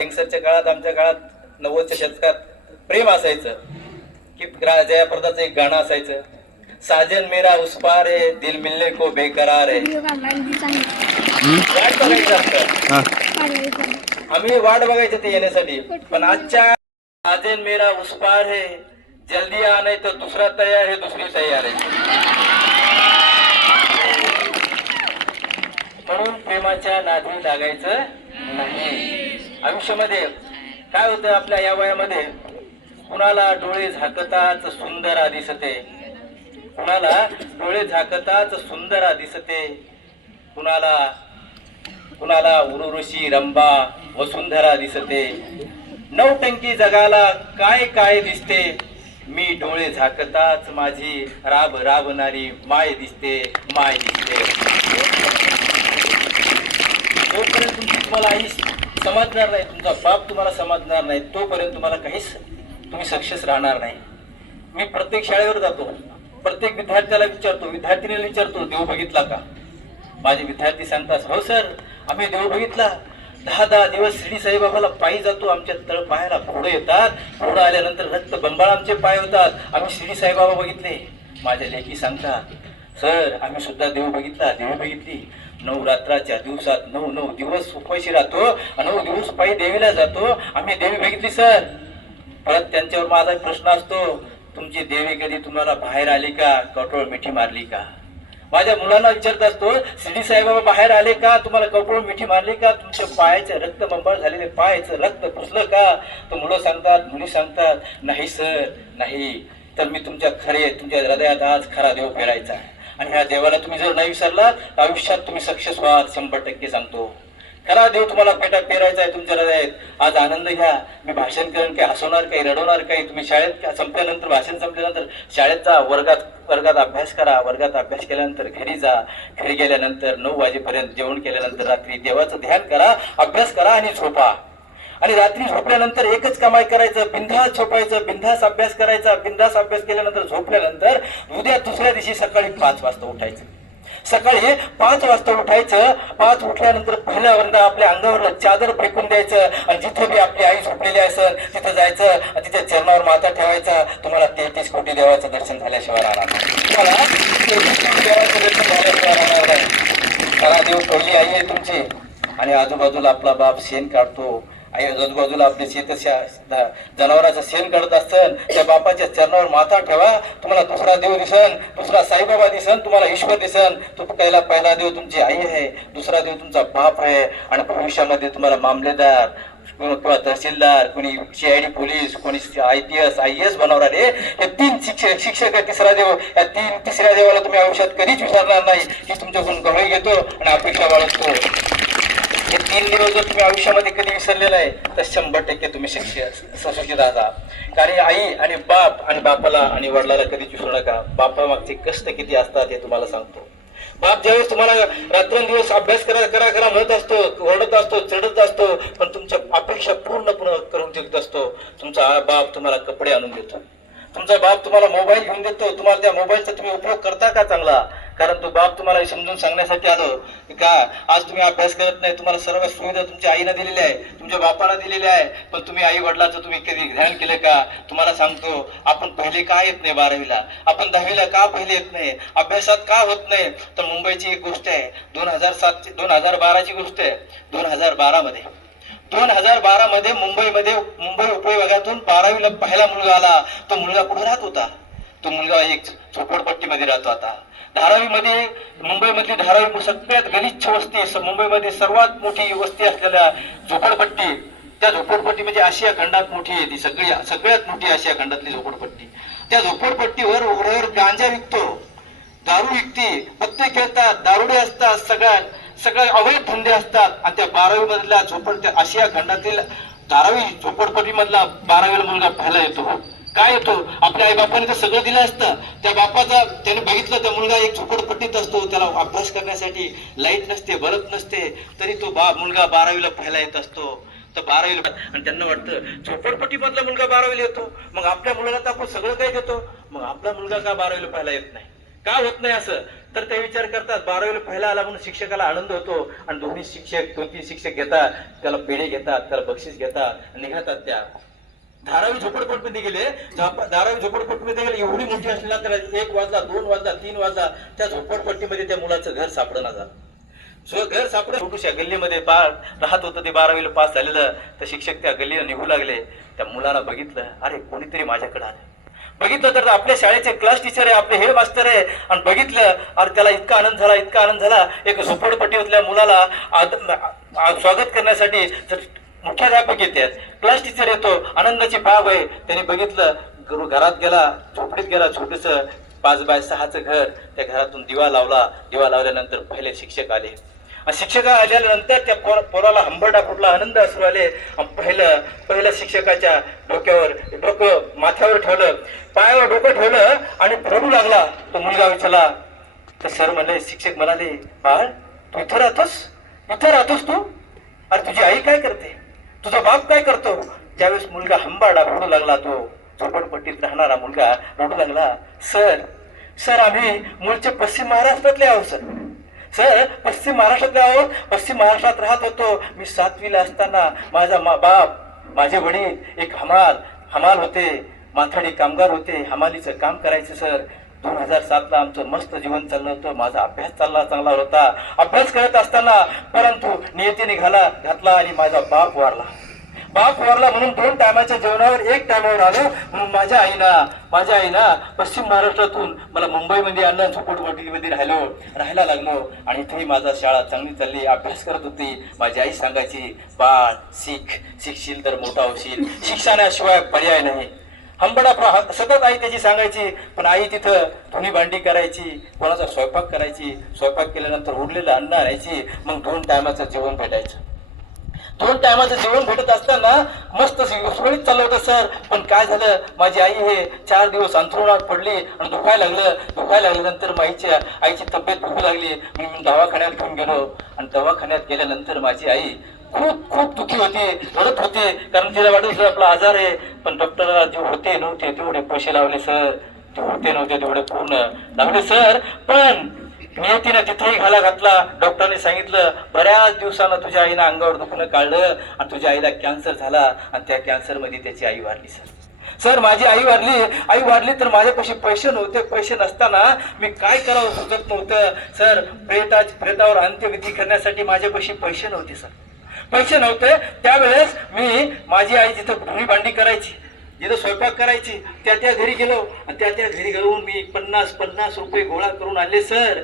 गँगस्टरच्या काळात आमच्या काळात नव्वदच्या शतकात प्रेम असायचं. की जयाप्रदाचं एक गाणं असायचं. साजन मेरा उस पार है दिल मिलने को बेकरार है. वाट बघायचं असतं हा. आम्ही वाट बघायचे ते येण्यासाठी. पण आजच्या साजन मेरा उस पार है जल्दी आ नाही तर दुसरा तयार आहे दुसरी तयार आहे म्हणून प्रेमाच्या नादी लागायचं नाही. आयुष्यामध्ये काय होतं आपल्या या वयामध्ये? कुणाला डोळे झाकताच सुंदर दिसते? कुणाला डोळे झाकताच सुंदर दिसते? कुणाला कुणाला उरुऋषी रंबा वसुंधरा दिसते? नवटंकी जगाला काय काय दिसते? मी डोळे झाकताच माझी राब राबणारी माय दिसते माय दिसते. जोपर्यंत तुमची तुम्हाला समजणार नाही. तुमचा बाप तुम्हाला समजणार नाही. तोपर्यंत तुम्हाला काहीच तुम्ही सक्सेस राहणार नाही. मी प्रत्येक शाळेवर जातो. प्रत्येक विद्यार्थ्याला विचारतो. विद्यार्थिनीला विचारतो देव बघितला का? माझे विद्यार्थी सांगतात हो सर आम्ही देव बघितला. दहा दहा दिवस श्री साईबाबाला पायी जातो. आमच्या तळ पायाला पुढे येतात. पुढे आल्यानंतर रक्त बंबाळ आमचे पाय होतात. आम्ही श्री साईबाबा बघितले. माझ्या लेखी सांगतात सर आम्ही सुद्धा देव बघितला. देव बघितली. नऊ रात्राच्या दिवसात नऊ नऊ दिवस उपाशी राहतो नऊ दिवस पायी देवीला जातो. आम्ही देवी बघितली सर. परत त्यांच्यावर माझा प्रश्न असतो तुमची देवी कधी तुम्हाला बाहेर आली का? कठोळ मिठी मारली का? माझ्या मुलांना विचारत असतो शिर्डी साहेबाबा बाहेर आले का? तुम्हाला कठोळ मिठी मारली का? तुमच्या पायाचे रक्त बंबाळ झालेले पायाचं रक्त पुसलं का? तर मुलं सांगतात मुली सांगतात नाही सर नाही. तर मी तुमच्या खरे तुमच्या हृदयात आज खरा देव फेरायचा आहे. आणि ह्या देवाला तुम्ही जर नाही विसरला तर आयुष्यात तुम्ही सक्सेस व्हाल शंभर टक्के सांगतो. खरा देव तुम्हाला पेटा पेरायचा आहे तुमच्या हृदयात. आज आनंद घ्या. मी भाषण करेन काही हसवणार काही रडवणार काही. तुम्ही शाळेत संपल्यानंतर भाषण संपल्यानंतर शाळेत जा वर्गात वर्गात अभ्यास करा. वर्गात अभ्यास केल्यानंतर घरी जा. घरी गेल्यानंतर नऊ वाजेपर्यंत जेवण केल्यानंतर रात्री देवाचं ध्यान करा अभ्यास करा आणि झोपा. आणि रात्री झोपल्यानंतर एकच कमाई करायचं बिंदास झोपायचं बिंदास अभ्यास करायचा बिंदास अभ्यास केल्यानंतर झोपल्यानंतर उद्या दुसऱ्या दिवशी सकाळी पाच वाजता उठायचं. सकाळी पाच वाजता उठायचं पाच उठल्यानंतर पहिल्या वर्धा आपल्या अंगावर चादर फेकून द्यायचं आणि जिथे बी आपली आई झोपलेली असेल तिथं जायचं आणि तिच्या चरणावर माता ठेवायचा. तुम्हाला तेहतीस कोटी देवाचं दर्शन झाल्याशिवाय राहणार तुम्हाला तेहतीस कोटी देवाचं दर्शन झाल्याशिवाय राहणार नाही. देव पहिली आई आहे तुमची. आणि आजूबाजूला आपला बाप शेण काढतो. आई आजूबाजूला आपले शेत जनावराचं शेण करत असतं त्या बापाच्या चरणावर माथा ठेवा तुम्हाला दुसरा देव दिसन दुसरा साईबाबा दिसन तुम्हाला ईश्वर दिसन. तो पहिला पहिला देव तुमची आई आहे दुसरा देव तुमचा बाप आहे. आणि भविष्यामध्ये तुम्हाला मामलेदार किंवा तहसीलदार कोणी सीआयडी पोलीस कोणी I P S I S बनवणार आहे. हे तीन शिक्षक शिक्षक आहे तिसरा देव. या तीन तिसऱ्या देवाला तुम्ही आयुष्यात कधीच विचारणार नाही. ही तुमच्याकडून गवळी घेतो आणि अपेक्षा बाळगतो. हे तीन दिवस जर तुम्ही आयुष्यामध्ये कधी विसरलेलं आहे तर शंभर टक्के तुम्ही शिक्षक सुशिक्षित आहात कारण आई आणि बाप आणि बापाला आणि वडिलाला कधीच विसरू नका. बापामागचे कष्ट किती असतात हे तुम्हाला सांगतो. बाप ज्यावेळेस तुम्हाला रात्रंदिवस अभ्यास करा करा करा म्हणत असतो ओरडत असतो चढत असतो पण तुमच्या अपेक्षा पूर्ण पूर्ण करून देत असतो तुमचा बाप तुम्हाला कपडे आणून देतो. तुमचा बाप तुम्हाला मोबाईल घेऊन देतो तुम्हाला त्या मोबाईलचा तुम्ही उपयोग करता का चांगला? कारण तो बाप तुम्हाला समजून सांगण्यासाठी आलो की का आज तुम्ही अभ्यास करत नाही तुम्हाला सर्व सुविधा तुमच्या आईनं दिलेल्या आहे तुमच्या बापाला दिलेल्या आहे पण तुम्ही आई वडिलाचं तुम्ही कधी ध्यान केलं का? तुम्हाला सांगतो आपण पहिले का येत नाही बारावीला? आपण दहावीला का पहिले येत नाही? अभ्यासात का होत नाही? तर मुंबईची एक गोष्ट आहे दोन हजार सात दोन हजार बाराची गोष्ट आहे दोन हजार बारा मध्ये दोन हजार बारा मध्ये मुंबईमध्ये मुंबई उपविभागातून बारावीला पहिला मुलगा आला. तो मुलगा कुठे राहत होता? तो मुलगा एक झोपडपट्टीमध्ये राहतो आता. धारावीमध्ये मुंबईमधली धारावी सगळ्यात गलिच्छ वस्ती मुंबईमध्ये सर्वात मोठी वस्ती असलेल्या झोपडपट्टी त्या झोपडपट्टी म्हणजे आशिया खंडात मोठी आहे ती. सगळी सगळ्यात मोठी आशिया खंडातली झोपडपट्टी. त्या झोपडपट्टीवर रोडवर गांजा विकतो. दारू विकते. पत्ते खेळतात. दारुडे असतात सगळ्यात. सगळे अवैध धंदे असतात. आणि त्या बारावी मधल्या झोपड त्या आशिया खंडातील धारावी झोपडपट्टी मधला बारावीला मुलगा पहिला येतो. काय येतो? आपल्या आई बापाने तर सगळं दिलं असतं. त्या बापाचा त्याने बघितलं त्या मुलगा एक झोपडपट्टीत असतो. त्याला अभ्यास करण्यासाठी लाइट नसते बरत नसते. तरी तो बा मुलगा बारावीला पहिला येत असतो. तर बारावीला आणि त्यांना वाटतं झोपडपट्टी मधला मुलगा बारावीला येतो. मग आपल्या मुलाला तर आपण सगळं काही देतो. मग आपला मुलगा का बारावीला पहिला येत नाही? का होत नाही असं? तर ते विचार करतात बारावीला पहिला आला म्हणून शिक्षकाला आनंद होतो आणि दोन्ही शिक्षक दोन तीन शिक्षक घेतात त्याला पेढे घेतात त्याला बक्षीस घेतात निघातात त्या. धारावी झोपडपट्टीमध्ये गेले धारावी झोपडपट्टीमध्ये गेले एवढी मोठी असलेला तर एक वाजला दोन वाजला तीन वाजला त्या झोपडपट्टीमध्ये त्या मुलाचं घर सापडणं झालं. सो घर सापड छोटूशा गल्लीमध्ये बाळ राहत होतं ते बारावीला पास झालेलं तर शिक्षक त्या गल्लीला निघू लागले. त्या मुलाला बघितलं अरे कोणीतरी माझ्याकडे आलं. बघितलं तर आपल्या शाळेचे क्लास टीचर आहे आपले हेड मास्टर आहे. आणि बघितलं अरे त्याला इतका आनंद झाला इतका आनंद झाला. एक झोपडपट्टीतल्या मुलाला आद- स्वागत करण्यासाठी तर मुख्याध्यापक येतात. क्लास टीचर येतो आनंदाची बाब आहे. त्याने बघितलं गुरु घरात गेला झोपडीत गेला छोटस पाच बाय सहाचं घर त्या घरातून दिवा लावला. दिवा लावल्यानंतर पहिले शिक्षक आले. शिक्षक आल्यानंतर त्या पोर पोराला हंबरडा कुठला आनंद असू आले पहिलं पहिलं शिक्षकाच्या डोक्यावर डोकं माथ्यावर ठेवलं पायावर डोकं ठेवलं आणि रडू लागला तो मुलगा विचारला तर सर म्हणले शिक्षक म्हणाले बाळ तू इथं राहतोस? इथं राहतोस तू? अरे तुझी आई काय करते? तुझा बाप काय करतो? त्यावेळेस मुलगा हंबाडा रडू लागला तो झोपडपट्टीत राहणारा मुलगा रडू लागला सर सर आम्ही मूळचे पश्चिम महाराष्ट्रातले आहोत सर. सर पश्चिम महाराष्ट्रातले आहोत पश्चिम महाराष्ट्रात राहत होतो. मी सातवीला असताना माझा मा बाप माझे वडील एक हमाल हमाल होते. माथाडी कामगार होते. हमालीचं काम करायचं सर. दोन हजार सातला आमचं मस्त जीवन चाललं होतं. माझा अभ्यास चालला चांगला होता. अभ्यास करत असताना परंतु नियतीने घाला घातला आणि माझा बाप वारला. बाप वरला म्हणून दोन टायमाच्या जेवणावर एक टायमावर आलो. म्हणून माझ्या आईना माझ्या आईना पश्चिम महाराष्ट्रातून मला मुंबईमध्ये आणलं झोपडपट्टीमध्ये राहिलो. राहायला लागलो. आणि इथेही माझा शाळा चांगली चालली. अभ्यास करत होती. माझी आई सांगायची बाळ शिक. शिकशील तर मोठा होशील. शिक्षणाशिवाय पर्याय नाही. हंबडा प्र- सतत आई त्याची सांगायची पण आई तिथं धुणी भांडी करायची कोणाचा स्वयंपाक करायची स्वयंपाक केल्यानंतर उरलेलं अन्न आणायची मग दोन टायमाचं जेवण भेटायचं. दोन टायमाचं जेवण भेटत असताना मस्त सुरळीत चाललं होतं सर. पण काय झालं? माझी आई हे चार दिवस अंथरुणात पडली आणि दुखायला लागलं. दुखायला लागल्यानंतर माईच्या आईची तब्येत दुखू लागली. मी दवाखान्यात घेऊन गेलो. आणि दवाखान्यात गेल्यानंतर माझी आई खूप खूप दुखी होती. रडत होते. कारण तिला वाटत होतं आपला आजार आहे. पण डॉक्टरला जे होते नव्हते तेवढे पैसे लावले सर. ते होते नव्हते तेवढे पूर्ण. लागले सर. पण नियतीनं तिथून घाला घातला. डॉक्टरने सांगितलं बऱ्याच दिवसानं तुझ्या आईनं अंगावर दुखणं काढलं आणि तुझ्या आईला कॅन्सर झाला आणि त्या कॅन्सरमध्ये त्याची आई वारली सर सर माझी आई वारली. आई वारली तर माझ्यापाशी पैसे नव्हते. पैसे नसताना मी काय करावं सुचत नव्हतं. सर प्रेता प्रेतावर अंत्यविधी करण्यासाठी माझ्यापाशी पैसे नव्हते सर पैसे नव्हते. त्यावेळेस मी माझी आई जिथं भूमी भांडी करायची जिथं स्वयंपाक करायची त्या त्या घरी गेलो. आणि त्या त्या घरी घेऊन मी पन्नास पन्नास रुपये गोळा करून आले सर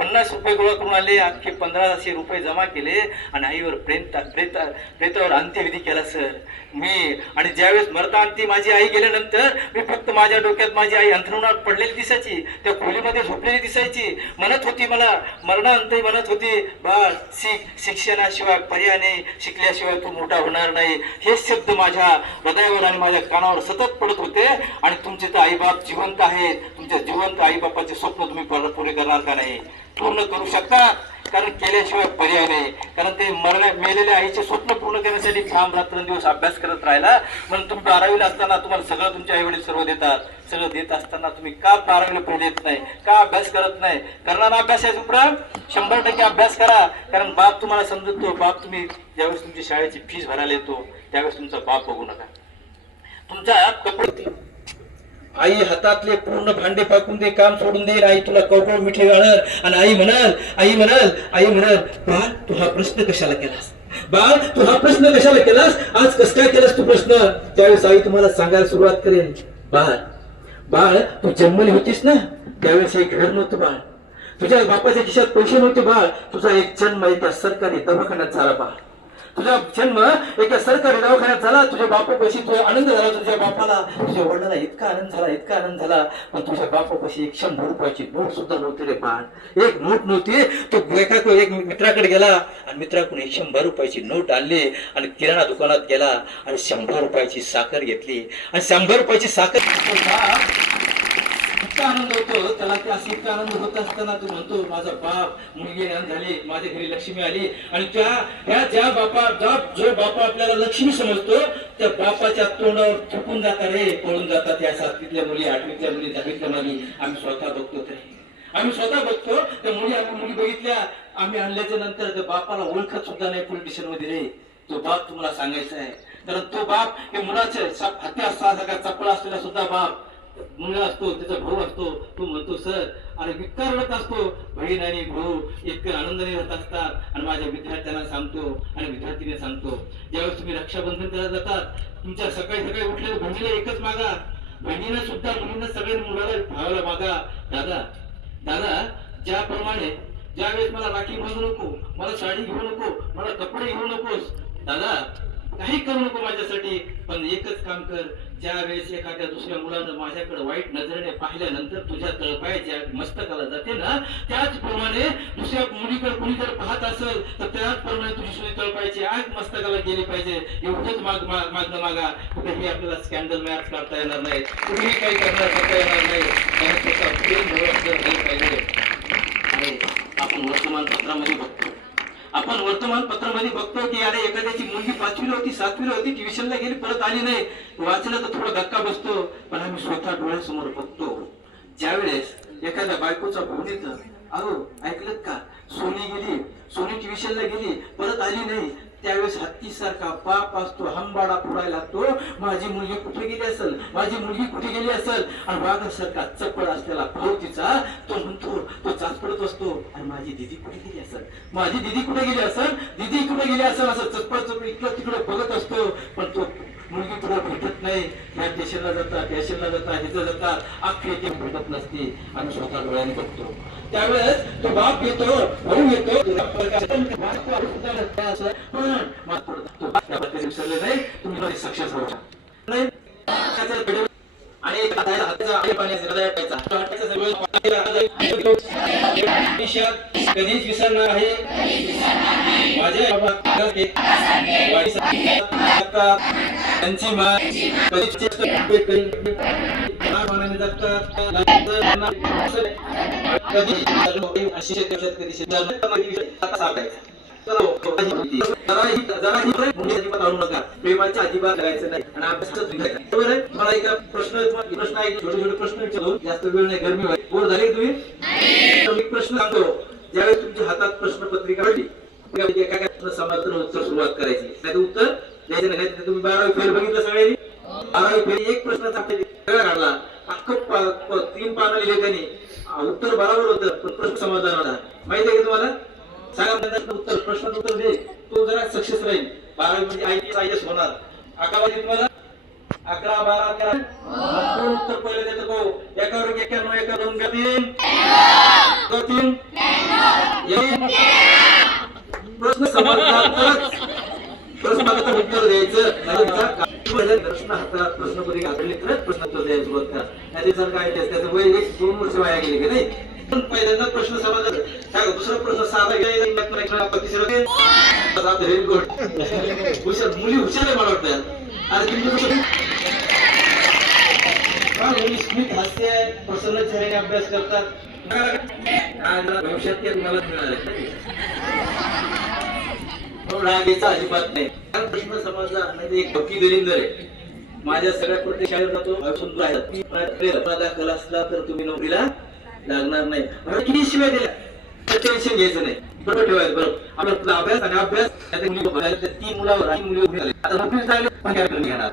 पन्नास रुपये गोळा करून आले आणखी पंधराशे रुपये जमा केले आणि आईवर प्रेत प्रेता प्रेतावर अंत्यविधी केला सर. मी आणि ज्यावेळेस मरता अंती माझी आई गेल्यानंतर मी फक्त माझ्या डोक्यात माझी आई अंथरुणात पडलेली दिसायची त्या खोलीमध्ये झोपलेली दिसायची. म्हणत होती मला मरणांतही म्हणत होती बाळ शिक शिक्षणाशिवाय पर्याय नाही शिकल्याशिवाय तू मोठा होणार नाही. हे शब्द माझ्या हृदयावर आणि माझ्या कानावर सतत पडत होते. आणि तुमचे तर आईबाप जिवंत आहेत. तुमच्या जिवंत आईबापाचे स्वप्न तुम्ही पूर्ण- पुरे करणार का नाही? पूर्ण करू शकता. कारण केल्याशिवाय पर्याय नाही. कारण ते मरण्या मेलेल्या आईचे स्वप्न पूर्ण करण्यासाठी ठाम रात्रंदिवस अभ्यास करत राहिला. म्हणून तुम्ही बारावीला असताना तुम्हाला सगळं तुमच्या आईवडील सर्व देतात. सगळं देत असताना तुम्ही का बारावीला पुढे येत नाही? का अभ्यास करत नाही? करणार अभ्यास आहे उपरांत शंभर टक्के अभ्यास करा. कारण बाप तुम्हाला समजतो. बाप तुम्ही ज्यावेळेस तुमची शाळेची फीस भरायला येतो त्यावेळेस तुमचा बाप बघू नका. तुमचा कपडे आई हातातले पूर्ण भांडे पाकून दे काम सोडून दे आई तुला कवकळ मिठी गाळणार आणि आई म्हणाल आई म्हणाल आई म्हणाल बाळ तू हा प्रश्न कशाला केलास? बाळ तू हा प्रश्न कशाला केलास? आज कस काय केलास तू प्रश्न? त्यावेळेस आई तुम्हाला सांगायला सुरुवात करेल बाळ बाळ तू जन्मली होतीस ना? त्यावेळेस एक घर नव्हतं बाळ. तुझ्या बापाच्या खिशात पैसे नव्हते बाळ. तुझा एक जन्म एका सरकारी दवाखान्यात झाला बाळ. तुझा जन्म एका सरकारी दवाखान्यात झाला तुझ्या बापापाशी तुझा आनंद झाला तुझ्या बापाला तुझ्या वडिलांना इतका आनंद झाला इतका आनंद झाला. पण तुझ्या बापापाशी एक शंभर रुपयाची नोट सुद्धा नव्हती रे बाळ. एक नोट नव्हती. तो एका एक मित्राकडे गेला आणि मित्राकडून एक शंभर रुपयाची नोट आणली आणि किराणा दुकानात गेला आणि शंभर रुपयाची साखर घेतली. आणि शंभर रुपयाची साखर इतका आनंद होतो. त्याला ते असं इतका आनंद होत असताना तू म्हणतो माझा बाप मुलगी ज्ञान झाली. माझ्या घरी लक्ष्मी आली. आणि त्या ह्या ज्या बापा ज्या जो बापा आपल्याला लक्ष्मी समजतो त्या बापाच्या तोंडावर थुकून जातात रे पळून जातात या सातवीतल्या मुली आठवीतल्या मुली दहावीतल्या मुली. आम्ही स्वतः बघतो तरी आम्ही स्वतः बघतो त्या मुली आम्ही मुली बघितल्या. आम्ही आणल्याच्या नंतर त्या बापाला ओळखत सुद्धा नाही पोलीस स्टेशनमध्ये रे. तो बाप तुम्हाला सांगायचा आहे. कारण तो बाप हे मुलाचे हत्या असता चपला असलेला सुद्धा बाप मुलगा असतो त्याचा भाऊ असतो तो म्हणतो सर अरे विकार रडत असतो. बहीण आणि भाऊ इतकं आनंदाने राहत असतात. आणि माझ्या विद्यार्थ्यांना सांगतो आणि विद्यार्थीने सांगतो. ज्यावेळेस तुम्ही रक्षाबंधन करायला जातात तुमच्या सकाळी सकाळी उठले बहिणीला एकच मागा. बहिणीनं सुद्धा मुलींना सगळ्या मुलाला भावाला मागा. दादा दादा ज्याप्रमाणे ज्यावेळेस मला राखी बांधू नको मला साडी घेऊ नको मला कपडे घेऊ नकोस. दादा काही करू नको माझ्यासाठी पण एकच काम कर. ज्या वेळेस एखाद्या दुसऱ्या मुलानं माझ्याकडे वाईट नजरेने पाहिल्यानंतर तुझ्या तळपायाच्या मस्तकाला जाते ना त्याचप्रमाणे दुसऱ्या मुलीकडे कुणी जर पाहत असेल तर त्याचप्रमाणे तुझी सुरी तळपायची आग मस्तकाला गेली पाहिजे. एवढंच माग मागणं मागा. कुठेही आपल्याला स्कॅन्डल मॅच करता येणार नाही. कुठेही काही करणार करता येणार नाही. त्याने प्रेम पाहिजे. आणि आपण वर्तमानपत्रामध्ये बघतो. आपण वर्तमानपत्रामध्ये बघतो की अरे एखाद्याची मुलगी पाचवीला होती सातवीला होती ट्युशनला गेली परत आली नाही. वाचलं तर थोडा धक्का बसतो पण आम्ही स्वतः डोळ्यासमोर बघतो. ज्यावेळेस एखाद्या बायकोचा फोन येतं अहो ऐकलं का? सोनी गेली सोनी ट्युशनला गेली परत आली नाही. त्यावेळेस हत्तीसारखा पाप असतो हंबाडा फोडायला लागतो. माझी मुलगी कुठे गेली असेल? माझी मुलगी कुठे गेली असेल? आणि वाघासारखा चप्पड असलेला भाऊ तिचा तो म्हणतो तो चाच पडत असतो. आणि माझी दिदी कुठे गेली असेल? माझी दिदी कुठे गेली असेल? दिदी कुठे गेली असेल? असं चप्पड चप्पड इकडं तिकडं बघत असतो. पण तो मुलगी पुढे भेटत नाही. या स्टेशनला जातात स्टेशनला जातात इथं जातात. अख्खी ते भेटत नसते. आम्ही स्वतः डोळ्याने बघतो. त्यावेळेस तो बाप येतो भाऊ येतो. विसरले नाही. तुम्ही सक्सेस होऊ शकता. आणि कधीच विसरणार आहे. माझे त्यांची मानाने जगतात कधी कधी प्रेमाच्या अजिबात करायचं नाही आणि अभ्यासाचं बरोबर आहे मला एक प्रश्न प्रश्न आहे छोटे छोटे प्रश्न विचारून जास्त वेळ नाही गरमी होईल बोर झाले तुम्ही तर मी प्रश्न सांगतो. ज्यावेळेस तुमच्या हातात प्रश्न पत्रिका त्यापैकी एका प्रश्न समांतर उत्तर सुरुवात करायची. त्याचं उत्तर तुम्ही बारावी फेल बघितलं सगळ्यांनी? बारावी फेल एक प्रश्न वेगळा काढला. अख्खं तीन पानं लिहिले त्यांनी उत्तर बरोबर होतं पण प्रश्न समाधान होता. माहिती आहे का तुम्हाला? सांगा उत्तर. प्रश्नाचं उत्तर दे. तो जरा सक्सेस राहील. बारावी म्हणजे आय पी आय एस होणार अकरावी तुम्हाला? अकरा बारा अकरा कोण उत्तर पहिले देतो को एकावर एक एक्क्याण्णव एका दोन का तीन तीन. येईल. प्रश्न समजतातच प्रश्नाचं उत्तर द्यायचं. नाही तर प्रश्न हातात प्रश्नपत्रिका हाताळली तरच प्रश्न उत्तर द्यायला सुरुवात करा नाही तर काय त्याचं वय एक दोन वर्ष वाया गेले की नाही? पण पहिल्यांदा प्रश्न समजला काय दुसरा प्रश्न साधा घ्यायला व्हेरी गुड हुशार मुली हुशार आहे मला वाटतं. आणि तुम्ही स्मित हास्य आहे, प्रसन्न चेहऱ्याने अभ्यास करतात. भविष्यात ते तुम्हाला मिळणार आहे. तो रागेचा अजिबात नाही. प्रश्न समजला म्हणजे एक भक्ती दरिंदर आहे. माझ्या सगळ्या प्रत्येक शाळेत जातो सुंदर दाखल असला तर तुम्ही नोकरीला लागणार नाही. बरं, किती शिवाय दिल्या तर टेन्शन घ्यायचं नाही. बरोबर ठेवायचं बरोबर. आपला अभ्यास आणि अभ्यास त्यात तीन मुलावर आणि मुली उभी झाली आता नोकरी लागले पण करून घेणार?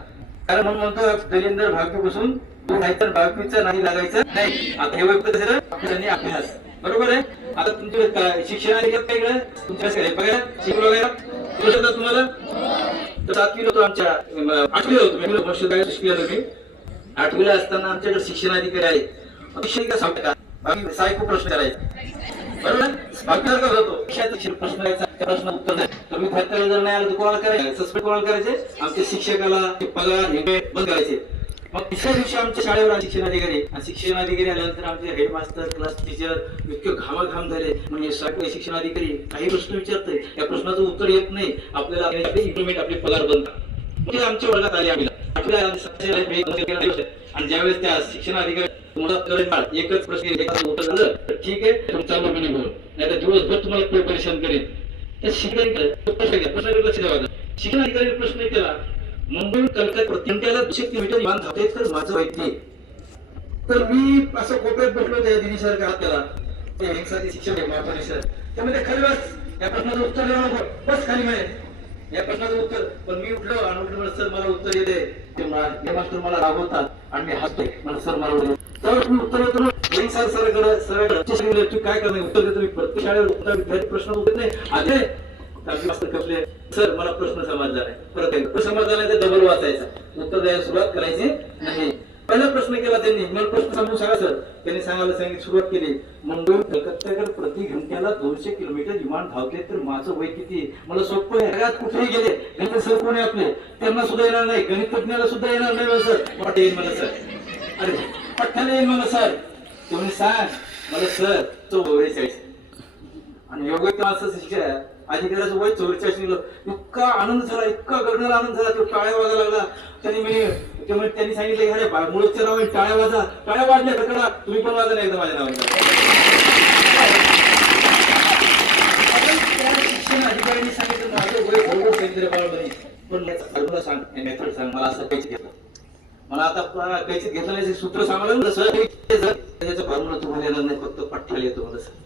कारण म्हणून म्हणतो दलिंदर भाग्यपासून तू नाहीतर भाग्यचं नाही लागायचं. नाही. आता हे वैपत असेल अभ्यास. बरोबर आहे? आता तुमच्याकडे काय? शिक्षण अधिकार काय तुमच्या काय? बघा शिकू वगैरे करू शकता तुम्हाला? तर सातवी होतो आमच्या अं, आठवीला होतो मी वर्ष शिकलेलो आठवीला असताना आमच्याकडे शिक्षण अधिकारी आहे शिक्षण सांगता का बाकी सायको प्रश्न करायचा. बरोबर बाकी का होतो प्रश्न यायचा त्या प्रश्न उत्तर द्या तर विद्यार्थ्याला जर नाही आलं तर कोणाला करायचं? सस्पेंड कोणाला करायचे? आमच्या शिक्षकाला ते पगार हे बंद करायचे. मग तिसऱ्या दिवशी आमच्या शाळेवर शिक्षण अधिकारी शिक्षण अधिकारी आल्यानंतर आमचे हेडमास्टर क्लास टीचर इतके घामाघाम झाले. म्हणजे सगळे शिक्षण अधिकारी काही प्रश्न विचारतोय. या प्रश्नाचं उत्तर येत नाही. आपल्याला इम्प्लिमेंट आपले पगार बनतात म्हणजे आमच्या वर्गात आले आम्ही. आणि ज्यावेळेस त्या शिक्षण अधिकारी मुलं एकच प्रश्न उत्तर झालं तर ठीक आहे. तुमचा मग महिने बोल. नाही तर दिवसभर तुम्हाला परेशान करेन तर शिक्षण प्रश्न प्रश्न लक्ष द्यावा शिक्षण अधिकारी प्रश्न केला. मुंबई कलकत्ता प्रत्येकाला दुसरे किलोमीटर विमान धावते तर माझं माहिती तर मी असं कोपऱ्यात बसलो त्या दिनी सर का त्याला ते हिंसाचे शिक्षक आहे महापौर सर त्यामध्ये खाली बस या प्रश्नाचं उत्तर देऊ नको बस खाली म्हणे या प्रश्नाचं उत्तर. पण मी उठलो आणि उठलो म्हणलं, सर मला उत्तर येते ते मा- मास्टर मला रागवतात आणि मी हसतोय. मला सर मला उडव तर मी उत्तर देतो ना वैन सर सरकडे सरकडे काय करणार? उत्तर देतो मी. प्रत्येक शाळेवर उत्तर विद्यार्थी प्रश्न उत्तर नाही. अरे कसले सर मला प्रश्न समजला नाही परत प्रश्न समजला नाही डबल वाचायचा. उत्तर द्यायला सुरुवात करायची नाही. पहिला प्रश्न केला त्यांनी. मला प्रश्न समजून सांगा सर. त्यांनी सांगायला सांगितलं सुरुवात केली. मुंबई कलकत्त्याकडे प्रति घंट्याला दोनशे किलोमीटर विमान धावते तर माझं वय किती मला सोपं आहे. जगात कुठेही गेले गणित सर कोणी आपले? त्यांना सुद्धा येणार नाही. गणित तज्ञाला सुद्धा येणार नाही सर. वाटत येईल मला सर. अरे पठ्ठाला येईल मला सर. तुम्ही सांग. मला सर तो वय आणि योग्य असं शिक्षण अधिकाऱ्याचं वय चोरीच्या शिकलं इतका आनंद झाला इतका गगनाला आनंद झाला तो टाळ्या वाजा लागला. त्यांनी मी ते त्यांनी सांगितलं अरे मुळच्या नावाने टाळ्या वाजा. टाळ्या वाजल्या कडा तुम्ही पण वाजा नाही एकदा माझ्या नावाने. शिक्षण अधिकाऱ्यांनी सांगितलं माझं वय बरोबर सांगितलं बाळबणी पण मला सांग मेथड सांग मला असं काहीच घेतलं मला आता प- काहीच घेतलं नाही सूत्र सांगायला लागलं, फॉर्म्युला तुम्हाला येणार नाही फक्त पठ्ठाला येतो मला सर.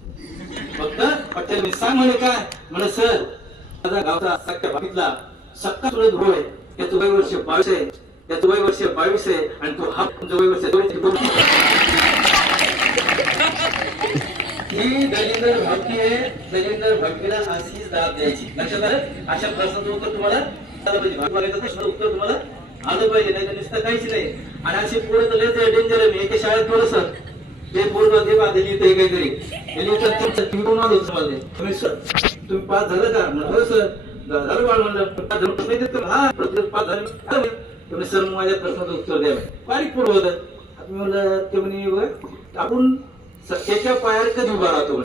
फक्त पटेल मी सांग म्हणे काय? म्हणे सर माझा गावचा सख्या भागीतला सक्का चुलत भाऊ आहे. त्याचं वय वर्ष बावीस आहे. त्याचं वय वर्ष बावीस आहे आणि तो हा तुमचं वय वर्ष ही दलिंदर भावकी आहे. दलिंदर भावकीला अशीच दाब द्यायची. लक्षात आलं? अशा प्रश्नाचं उत्तर तुम्हाला आलं पाहिजे भागवायचं प्रश्नाचं उत्तर तुम्हाला आलं पाहिजे नाही तर नुसतं काहीच नाही. आणि असे पोरं तर लय डेंजर आहे. मी एका शाळेत गेलो सर ते पोरं ते बांधले लिहिते काहीतरी. तुम्ही सर तुम्ही पास झालं का? म्हणलं सर. झालं बाळ म्हणलं हा पास झालं. तुम्ही सर माझ्या प्रश्नाचं उत्तर द्या. बारीक होतं. आता म्हणलं ते म्हणे आपण सत्याच्या पायावर कधी उभा राहतो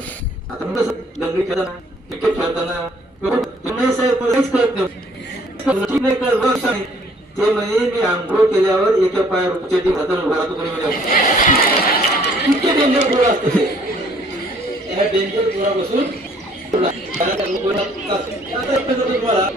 आता मी कसं दंगली खेळताना क्रिकेट खेळताना तुम्ही साहेब काहीच कळत नाही. ठीक नाही कळत ते म्हणे मी आंघोळ केल्यावर एका पायावर चेटी उभा राहतो कोणी म्हणजे इतके डेंजर असते ह्या डेंजर पोरापासून तुम्हाला